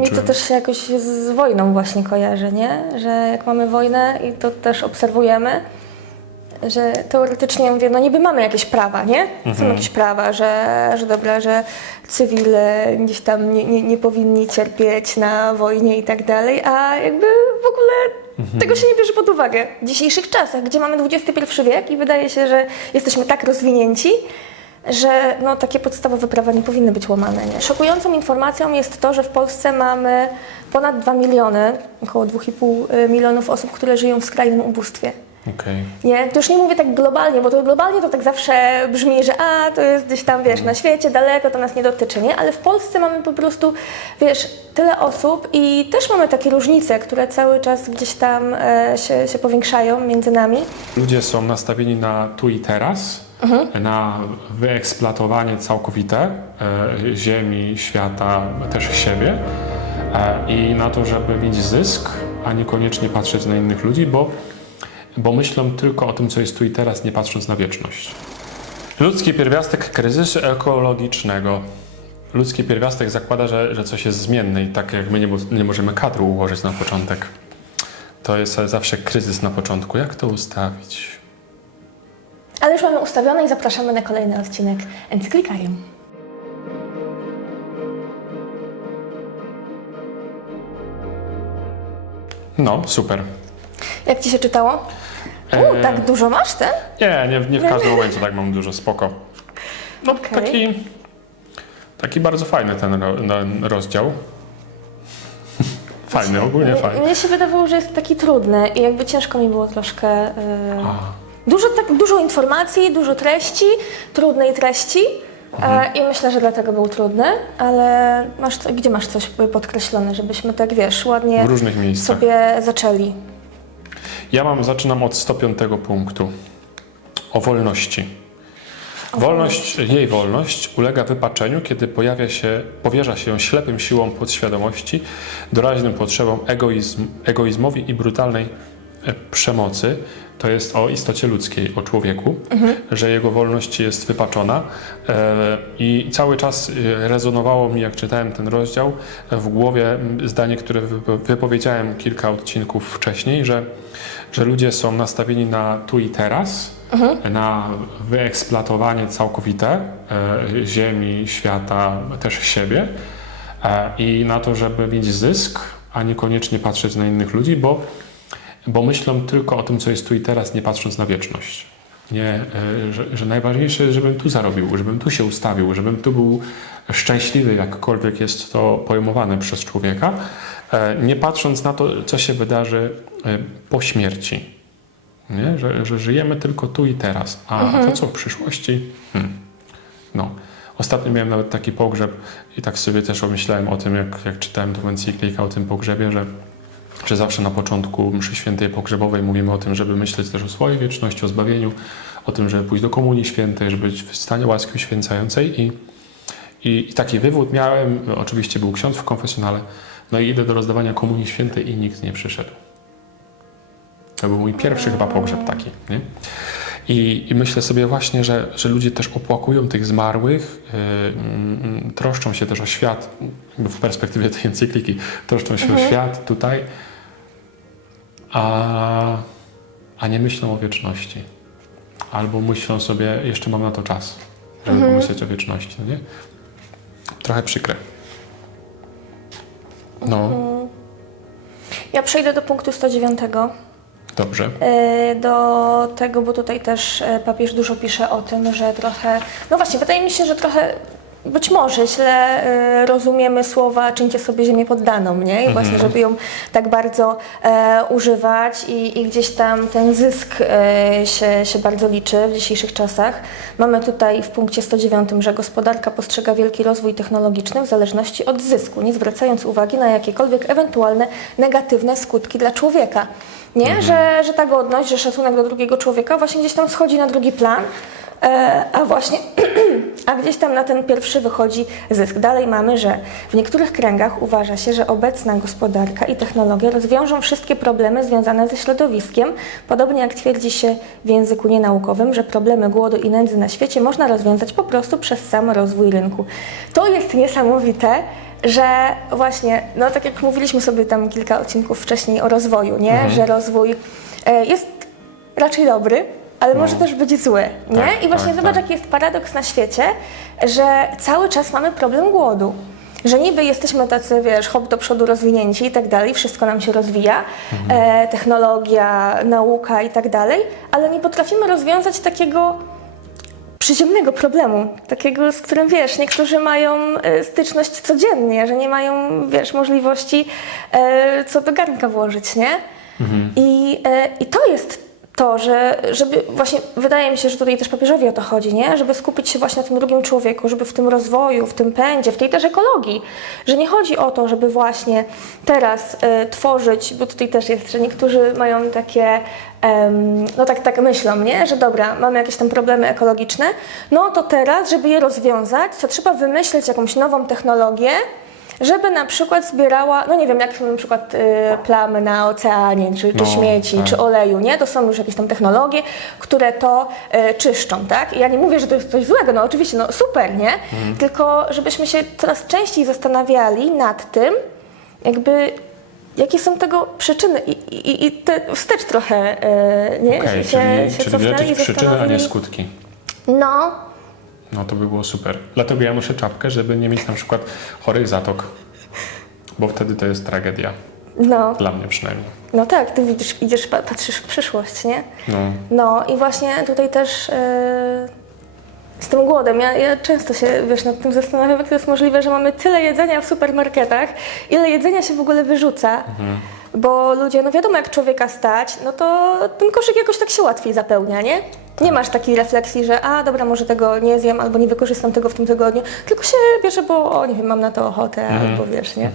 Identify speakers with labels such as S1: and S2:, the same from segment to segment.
S1: Mi to też się jakoś z wojną właśnie kojarzy, nie? Że jak mamy wojnę i to też obserwujemy, że teoretycznie mówię, no niby mamy jakieś prawa, nie? Są jakieś prawa, że, że dobra, że cywile gdzieś tam nie, nie, nie powinni cierpieć na wojnie i tak dalej, a jakby w ogóle tego się nie bierze pod uwagę w dzisiejszych czasach, gdzie mamy XXI wiek i wydaje się, że jesteśmy tak rozwinięci, że no, takie podstawowe prawa nie powinny być łamane. Nie? Szokującą informacją jest to, że w Polsce mamy ponad 2 miliony, około 2,5 milionów osób, które żyją w skrajnym ubóstwie.
S2: Okej.
S1: Nie? To już nie mówię tak globalnie, bo to globalnie to tak zawsze brzmi, że a, to jest gdzieś tam, wiesz, na świecie, daleko, to nas nie dotyczy, nie? Ale w Polsce mamy po prostu, wiesz, tyle osób i też mamy takie różnice, które cały czas gdzieś tam e, się, się powiększają między nami.
S2: Ludzie są nastawieni na tu i teraz, na wyeksploatowanie całkowite e, ziemi, świata, też siebie e, i na to, żeby mieć zysk, a niekoniecznie patrzeć na innych ludzi, bo, bo myślą tylko o tym, co jest tu i teraz, nie patrząc na wieczność. Ludzki pierwiastek kryzysu ekologicznego. Ludzki pierwiastek zakłada, że, że coś jest zmienne i tak jak my nie, nie możemy kadru ułożyć na początek, to jest zawsze kryzys na początku. Jak to ustawić?
S1: Ale już mamy ustawione i zapraszamy na kolejny odcinek Encyklikarium.
S2: No, super.
S1: Jak Ci się czytało? U,
S2: Eee.
S1: tak dużo masz, ty?
S2: Nie, nie, nie w każdym momencie tak mam dużo, spoko. No,
S1: Okej.
S2: taki, taki bardzo fajny ten, ro, ten rozdział. Fajny, ogólnie fajny.
S1: Mnie się wydawało, że jest taki trudny i jakby ciężko mi było troszkę... Yy... Dużo, tak, dużo informacji, dużo treści, trudnej treści e, i myślę, że dlatego był trudny, ale masz, gdzie masz coś podkreślone, żebyśmy tak, wiesz, ładnie
S2: w różnych miejscach.
S1: sobie zaczęli.
S2: Ja mam, zaczynam od 105 punktu. O wolności. Wolność, jej wolność ulega wypaczeniu, kiedy pojawia się, powierza się ją ślepym siłom podświadomości, doraźnym potrzebom, egoizm, egoizmowi i brutalnej e, przemocy. To jest o istocie ludzkiej, o człowieku, że jego wolność jest wypaczona. E, I cały czas e, rezonowało mi, jak czytałem ten rozdział, e, w głowie zdanie, które wypo- wypowiedziałem kilka odcinków wcześniej, że, że ludzie są nastawieni na tu i teraz, na wyeksploatowanie całkowite ziemi, świata, też siebie i na to, żeby mieć zysk, a niekoniecznie patrzeć na innych ludzi, bo, bo myślą tylko o tym, co jest tu i teraz, nie patrząc na wieczność. Nie, e, że, że najważniejsze jest, żebym tu zarobił, żebym tu się ustawił, żebym tu był szczęśliwy, jakkolwiek jest to pojmowane przez człowieka, e, nie patrząc na to, co się wydarzy e, po śmierci. Nie? Że, że żyjemy tylko tu i teraz, a to co w przyszłości? Hmm. No. Ostatnio miałem nawet taki pogrzeb i tak sobie też omyślałem o tym, jak, jak czytałem tą encyklikę o tym pogrzebie, że, że zawsze na początku mszy świętej pogrzebowej mówimy o tym, żeby myśleć też o swojej wieczności, o zbawieniu, o tym, żeby pójść do komunii świętej, żeby być w stanie łaski uświęcającej i, i, i taki wywód miałem, oczywiście był ksiądz w konfesjonale, no i idę do rozdawania komunii świętej i nikt nie przyszedł. To był mój pierwszy chyba pogrzeb taki. Nie? I, I myślę sobie właśnie, że, że ludzie też opłakują tych zmarłych, yy, troszczą się też o świat, w perspektywie tej encykliki, troszczą się o świat tutaj, a, a nie myślą o wieczności. Albo myślą sobie, jeszcze mam na to czas, żeby pomyśleć o wieczności, no nie? Trochę przykre. No,
S1: Ja przejdę do punktu 109.
S2: dobrze.
S1: e, Do tego, bo tutaj też e, papież dużo pisze o tym, że trochę, no właśnie, wydaje mi się, że trochę być może źle e, rozumiemy słowa czyńcie sobie ziemię poddaną, nie? I właśnie, żeby ją tak bardzo e, używać i, i gdzieś tam ten zysk e, się, się bardzo liczy w dzisiejszych czasach. Mamy tutaj w punkcie 109, że gospodarka postrzega wielki rozwój technologiczny w zależności od zysku, nie zwracając uwagi na jakiekolwiek ewentualne negatywne skutki dla człowieka. Nie? Że, że ta godność, że szacunek do drugiego człowieka właśnie gdzieś tam schodzi na drugi plan, e, a właśnie a gdzieś tam na ten pierwszy wychodzi zysk. Dalej mamy, że w niektórych kręgach uważa się, że obecna gospodarka i technologia rozwiążą wszystkie problemy związane ze środowiskiem, podobnie jak twierdzi się w języku nienaukowym, że problemy głodu i nędzy na świecie można rozwiązać po prostu przez sam rozwój rynku. To jest niesamowite, że właśnie, no tak jak mówiliśmy sobie tam kilka odcinków wcześniej o rozwoju, nie? Że rozwój e, jest raczej dobry, ale
S2: No.
S1: może też być zły, nie?
S2: Tak,
S1: I właśnie
S2: tak,
S1: zobacz,
S2: tak.
S1: jaki jest paradoks na świecie, że cały czas mamy problem głodu. Że niby jesteśmy tacy, wiesz, hop do przodu rozwinięci i tak dalej, wszystko nam się rozwija, e, technologia, nauka i tak dalej, ale nie potrafimy rozwiązać takiego przyziemnego problemu, takiego, z którym wiesz, niektórzy mają e, styczność codziennie, że nie mają, wiesz, możliwości e, co do garnka włożyć, nie? I, e, I to jest to, że żeby właśnie, wydaje mi się, że tutaj też papieżowi o to chodzi, nie? Żeby skupić się właśnie na tym drugim człowieku, żeby w tym rozwoju, w tym pędzie, w tej też ekologii, że nie chodzi o to, żeby właśnie teraz e, tworzyć, bo tutaj też jest, że niektórzy mają takie, no tak, tak myślą, nie? Że dobra, mamy jakieś tam problemy ekologiczne, no to teraz, żeby je rozwiązać, to trzeba wymyśleć jakąś nową technologię, żeby na przykład zbierała, no nie wiem, jak są na przykład y, plamy na oceanie, czy, czy
S2: No,
S1: śmieci,
S2: tak.
S1: czy oleju, nie? To są już jakieś tam technologie, które to y, czyszczą, tak? I ja nie mówię, że to jest coś złego, no oczywiście, no super, nie?
S2: Mhm.
S1: Tylko żebyśmy się coraz częściej zastanawiali nad tym, jakby jakie są tego przyczyny i, i, i te wstecz trochę, y, nie?
S2: Okej,
S1: się,
S2: czyli,
S1: się
S2: czyli
S1: cofnęli i
S2: leczyć przyczyny, a nie
S1: zastanowili.
S2: skutki.
S1: No,
S2: No to by było super. Dlatego ja noszę czapkę, żeby nie mieć na przykład chorych zatok. Bo wtedy to jest tragedia.
S1: no,
S2: Dla mnie przynajmniej.
S1: no tak, ty widzisz, idziesz, pa- patrzysz w przyszłość, nie?
S2: No,
S1: No i właśnie tutaj też yy, z tym głodem, ja, ja często się wiesz, nad tym zastanawiam, jak to jest możliwe, że mamy tyle jedzenia w supermarketach, ile jedzenia się w ogóle wyrzuca, bo ludzie, no wiadomo jak człowieka stać, no to ten koszyk jakoś tak się łatwiej zapełnia, nie? Nie masz takiej refleksji, że a dobra, może tego nie zjem albo nie wykorzystam tego w tym tygodniu, tylko się bierze, bo o, nie wiem, mam na to ochotę albo wiesz, nie?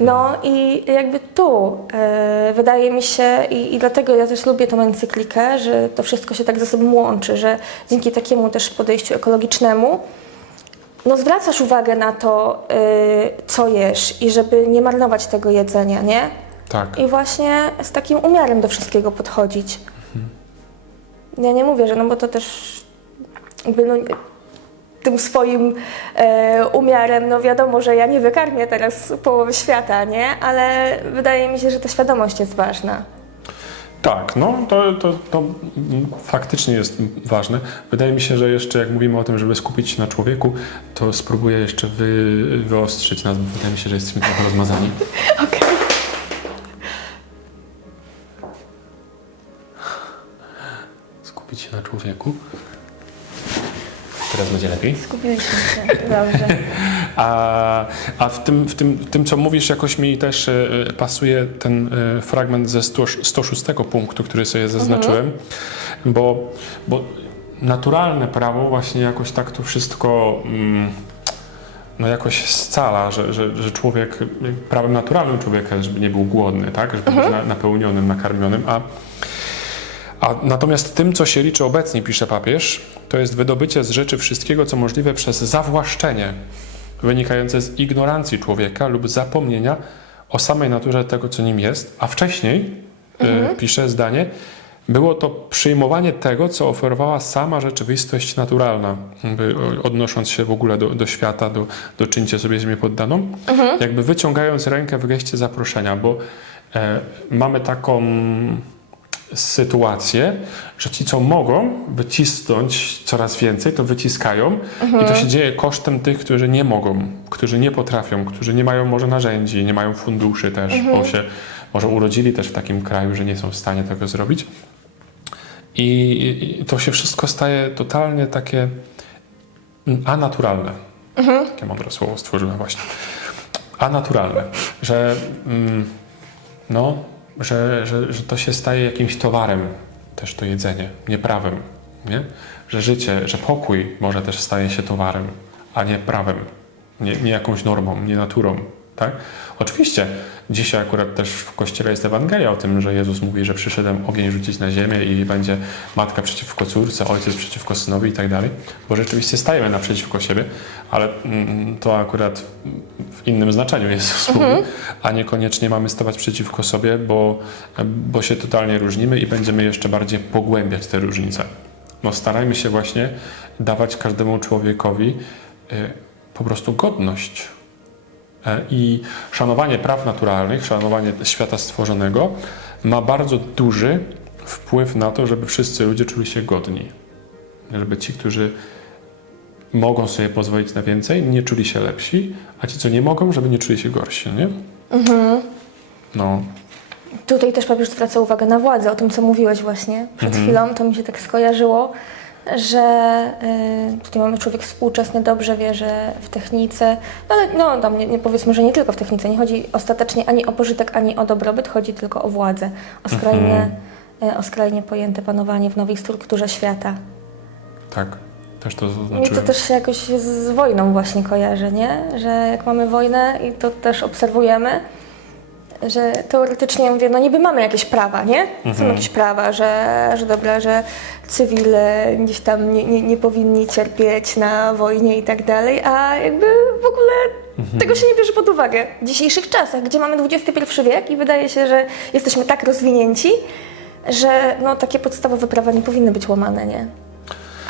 S1: No i jakby tu e, wydaje mi się i, i dlatego ja też lubię tą encyklikę, że to wszystko się tak ze sobą łączy, że dzięki takiemu też podejściu ekologicznemu no zwracasz uwagę na to, y, co jesz i żeby nie marnować tego jedzenia, nie?
S2: Tak.
S1: I właśnie z takim umiarem do wszystkiego podchodzić. Ja nie mówię, że no bo to też jakby no, tym swoim e, umiarem, no wiadomo, że ja nie wykarmię teraz połowy świata, nie? Ale wydaje mi się, że ta świadomość jest ważna.
S2: Tak, no to, to, to faktycznie jest ważne. Wydaje mi się, że jeszcze jak mówimy o tym, żeby skupić się na człowieku, to spróbuję jeszcze wy, wyostrzyć nas, bo wydaje mi się, że jesteśmy trochę rozmazani.
S1: Okej.
S2: Na człowieku. Teraz będzie lepiej.
S1: Skupiliśmy się. Dobrze.
S2: A, a w, tym, w, tym, w tym, co mówisz, jakoś mi też e, pasuje ten e, fragment ze 100, 106 punktu, który sobie zaznaczyłem, bo, bo naturalne prawo właśnie jakoś tak to wszystko mm, no jakoś scala, że, że, że człowiek, prawem naturalnym człowieka jest, żeby nie był głodny, tak? żeby być na, napełnionym, nakarmionym, a a natomiast tym, co się liczy obecnie, pisze papież, to jest wydobycie z rzeczy wszystkiego, co możliwe przez zawłaszczenie wynikające z ignorancji człowieka lub zapomnienia o samej naturze tego, co nim jest, a wcześniej, y, pisze zdanie, było to przyjmowanie tego, co oferowała sama rzeczywistość naturalna, jakby odnosząc się w ogóle do, do świata, do, do czyńcie sobie ziemię poddaną, jakby wyciągając rękę w geście zaproszenia, bo e, mamy taką sytuację, że ci, co mogą wycisnąć coraz więcej, to wyciskają i to się dzieje kosztem tych, którzy nie mogą, którzy nie potrafią, którzy nie mają może narzędzi, nie mają funduszy też, bo się może urodzili też w takim kraju, że nie są w stanie tego zrobić. I, i to się wszystko staje totalnie takie anaturalne. Takie mądre słowo stworzyłem właśnie. Anaturalne, że mm, no, że, że, że to się staje jakimś towarem, też to jedzenie, nie prawem, nie? Że życie, że pokój może też staje się towarem, a nie prawem, nie, nie jakąś normą, nie naturą, tak? Oczywiście, dzisiaj akurat też w Kościele jest Ewangelia o tym, że Jezus mówi, że przyszedłem ogień rzucić na ziemię i będzie matka przeciwko córce, ojciec przeciwko synowi i tak dalej, bo rzeczywiście stajemy naprzeciwko siebie, ale mm, to akurat w innym znaczeniu Jezus mówi, a niekoniecznie mamy stawać przeciwko sobie, bo, bo się totalnie różnimy i będziemy jeszcze bardziej pogłębiać te różnice. No starajmy się właśnie dawać każdemu człowiekowi y, po prostu godność. E, I szanowanie praw naturalnych, szanowanie świata stworzonego ma bardzo duży wpływ na to, żeby wszyscy ludzie czuli się godni. Żeby ci, którzy mogą sobie pozwolić na więcej, nie czuli się lepsi, a ci, co nie mogą, żeby nie czuli się gorsi, nie? No,
S1: Tutaj też papież zwraca uwagę na władzę, o tym co mówiłeś właśnie przed
S2: Mhm.
S1: chwilą, to mi się tak skojarzyło, że y, tutaj mamy człowiek współczesny, dobrze wie, że w technice, no ale no, tam nie, nie powiedzmy, że nie tylko w technice, nie chodzi ostatecznie ani o pożytek, ani o dobrobyt, chodzi tylko o władzę, o skrajnie,
S2: Mhm.
S1: y, o skrajnie pojęte panowanie w nowej strukturze świata.
S2: tak. Też to
S1: I
S2: zaznaczyłem.
S1: to też się jakoś z wojną właśnie kojarzy, nie? Że jak mamy wojnę i to też obserwujemy, że teoretycznie mówię, no niby mamy jakieś prawa, nie? Są jakieś prawa, że, że dobra, że cywile gdzieś tam nie, nie, nie powinni cierpieć na wojnie i tak dalej, a jakby w ogóle tego się nie bierze pod uwagę w dzisiejszych czasach, gdzie mamy XXI wiek i wydaje się, że jesteśmy tak rozwinięci, że no, takie podstawowe prawa nie powinny być łamane, nie?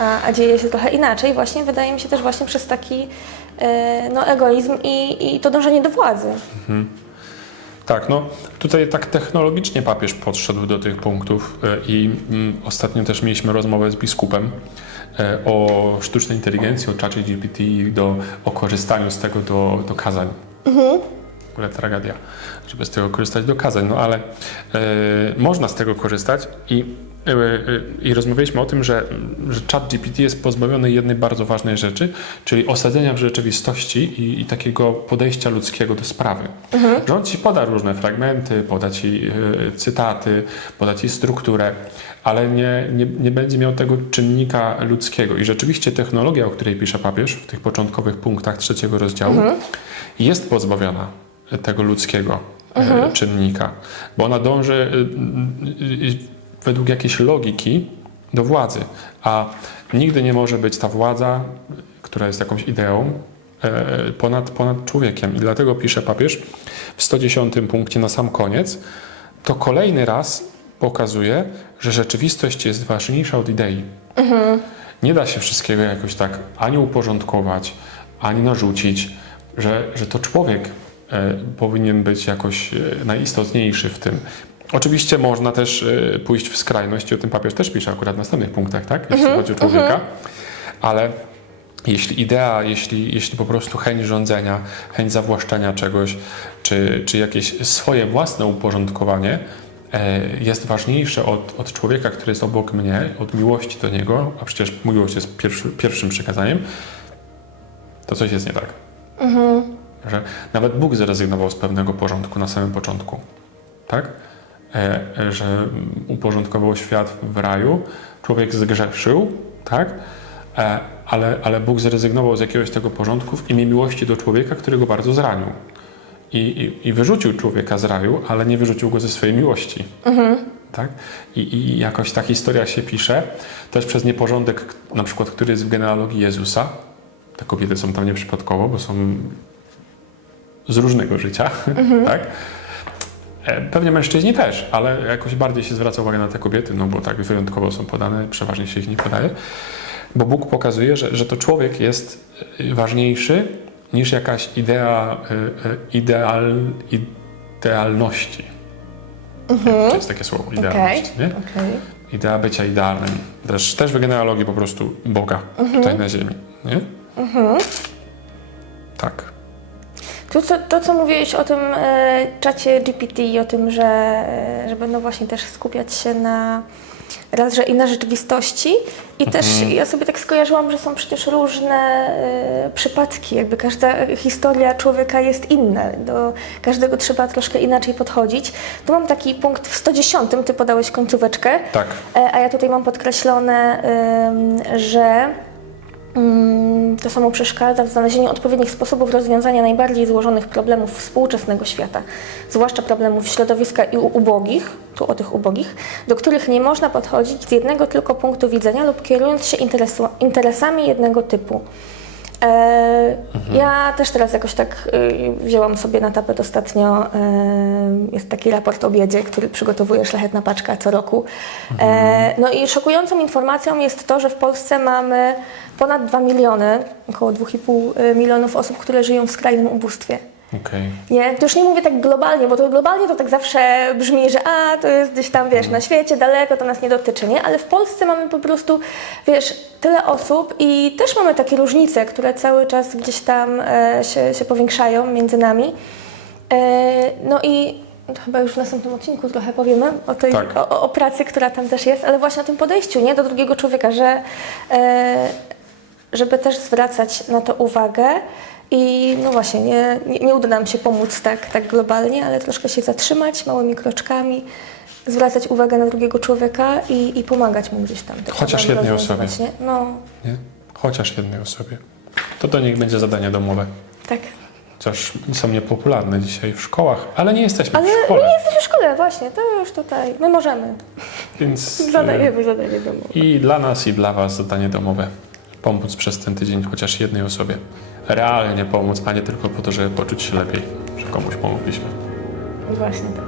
S1: A, a dzieje się trochę inaczej, właśnie wydaje mi się też właśnie przez taki e, no, egoizm i, i to dążenie do władzy.
S2: Tak, no tutaj tak technologicznie papież podszedł do tych punktów e, i mm, ostatnio też mieliśmy rozmowę z biskupem e, o sztucznej inteligencji, o czacie GPT i do, o korzystaniu z tego do, do kazań. W ogóle tragedia, żeby z tego korzystać do kazań, no ale e, można z tego korzystać i, e, e, i rozmawialiśmy o tym, że, że chat GPT jest pozbawiony jednej bardzo ważnej rzeczy, czyli osadzenia w rzeczywistości i, i takiego podejścia ludzkiego do sprawy. Że on ci poda różne fragmenty, poda ci cytaty, poda ci strukturę, ale nie, nie, nie będzie miał tego czynnika ludzkiego. I rzeczywiście technologia, o której pisze papież w tych początkowych punktach trzeciego rozdziału, jest pozbawiona tego ludzkiego e, czynnika, bo ona dąży e, według jakiejś logiki do władzy, a nigdy nie może być ta władza, która jest jakąś ideą, e, ponad, ponad człowiekiem. I dlatego pisze papież w 110 punkcie na sam koniec, to kolejny raz pokazuje, że rzeczywistość jest ważniejsza od idei. Nie da się wszystkiego jakoś tak ani uporządkować, ani narzucić, że, że to człowiek powinien być jakoś e, najistotniejszy w tym. Oczywiście można też e, pójść w skrajność i o tym papież też pisze akurat w następnych punktach, tak? Jeśli chodzi o człowieka, ale jeśli idea, jeśli, jeśli po prostu chęć rządzenia, chęć zawłaszczenia czegoś, czy, czy jakieś swoje własne uporządkowanie e, jest ważniejsze od, od człowieka, który jest obok mnie, od miłości do niego, a przecież miłość jest pierwszy, pierwszym przykazaniem, to coś jest nie tak. Że nawet Bóg zrezygnował z pewnego porządku na samym początku. Tak? E, e, że uporządkował świat w raju, człowiek zgrzeszył, tak? E, ale, ale Bóg zrezygnował z jakiegoś tego porządku w imię miłości do człowieka, który go bardzo zranił. I, i, I wyrzucił człowieka z raju, ale nie wyrzucił go ze swojej miłości. Tak? I, I jakoś ta historia się pisze też przez nieporządek, na przykład, który jest w genealogii Jezusa. Te kobiety są tam nieprzypadkowo, bo są z różnego życia. tak? E, Pewnie mężczyźni też, ale jakoś bardziej się zwraca uwagę na te kobiety, no bo tak wyjątkowo są podane, przeważnie się ich nie podaje. Bo Bóg pokazuje, że, że to człowiek jest y, ważniejszy niż jakaś idea y, y, ideal, idealności. To jest takie słowo, idealność, nie?
S1: okej.
S2: Idea bycia idealnym. Też, też w genealogii po prostu Boga tutaj na ziemi, nie? Tak.
S1: Tu, co, to, co mówiłeś o tym e, czacie GPT i o tym, że, e, że będą właśnie też skupiać się na raz, że i na rzeczywistości. I też ja sobie tak skojarzyłam, że są przecież różne e, przypadki, jakby każda historia człowieka jest inna, do każdego trzeba troszkę inaczej podchodzić. Tu mam taki punkt. W 110, ty podałeś końcóweczkę,
S2: Tak.
S1: E, A ja tutaj mam podkreślone, że ym, to samo przeszkadza w znalezieniu odpowiednich sposobów rozwiązania najbardziej złożonych problemów współczesnego świata, zwłaszcza problemów środowiska i u ubogich, tu o tych ubogich, do których nie można podchodzić z jednego tylko punktu widzenia lub kierując się interesu, interesami jednego typu. E, Ja też teraz jakoś tak y, wzięłam sobie na tapet ostatnio. e, Jest taki raport o biedzie, który przygotowuje Szlachetna Paczka co roku. E, No i szokującą informacją jest to, że w Polsce mamy ponad 2 miliony, około 2,5 milionów osób, które żyją w skrajnym ubóstwie.
S2: Okej.
S1: Nie? To już nie mówię tak globalnie, bo to globalnie to tak zawsze brzmi, że a, to jest gdzieś tam, wiesz, na świecie, daleko, to nas nie dotyczy, nie? Ale w Polsce mamy po prostu, wiesz, tyle osób i też mamy takie różnice, które cały czas gdzieś tam e, się, się powiększają między nami. E, no i chyba już w następnym odcinku trochę powiemy o, tej,
S2: Tak.
S1: o, o pracy, która tam też jest, ale właśnie o tym podejściu, nie? Do drugiego człowieka, że... E, żeby też zwracać na to uwagę i no właśnie, nie, nie, nie uda nam się pomóc tak, tak globalnie, ale troszkę się zatrzymać małymi kroczkami, zwracać uwagę na drugiego człowieka i, i pomagać mu gdzieś tam. te
S2: Chociaż jednej
S1: rozwiązywać, Nie? No,
S2: Nie? Chociaż jednej osobie. To to niech będzie zadanie domowe.
S1: tak.
S2: Chociaż są niepopularne dzisiaj w szkołach, ale nie jesteśmy
S1: Ale
S2: w
S1: my
S2: szkole,
S1: nie jesteśmy w szkole, właśnie, to już tutaj, my możemy.
S2: więc
S1: Zadajemy zadanie domowe.
S2: i dla nas, i dla Was zadanie domowe. Pomóc przez ten tydzień chociaż jednej osobie. Realnie pomóc, a nie tylko po to, żeby poczuć się lepiej, że komuś pomogliśmy.
S1: Właśnie tak.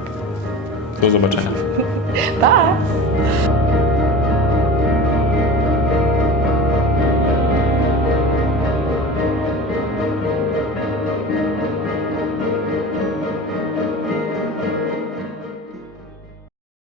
S2: Do zobaczenia.
S1: Pa!